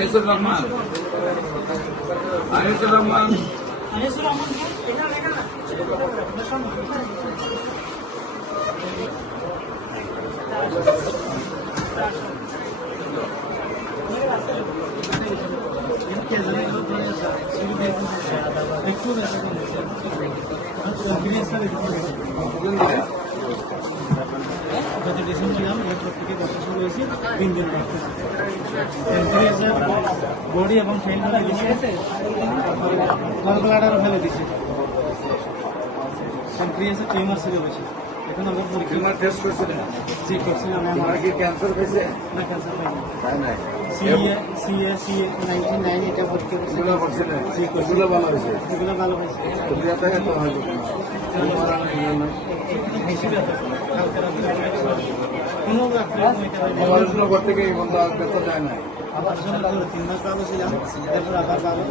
Anisur Rahman Anisur Rahman body এবং গলব্লাডারও ফেলে দিচ্ছে। প্যানক্রিয়াসে টিউমার ছিল বেশি। এখন আমরা টিউমার টেস্ট করছিলেন? জি করছিলাম। আমার কি ক্যান্সার হয়েছে? না, ক্যান্সার পাইনি। তাই নাই? সিএ 99 এটা ভর্তি করছি। এগুলো করছিলেন? জি করছি। এগুলো ভালো হয়েছে? এগুলো ভালো হয়েছে। তো বিয়াতে এত হয়তো না। বেশি ব্যথা হালকা কোনো অপারেশন করতে গিয়ে বন্ধ ব্যথা যায় না। আবার জন্য 3 মাস ভালো ছিলাম, তারপর আবার ভালো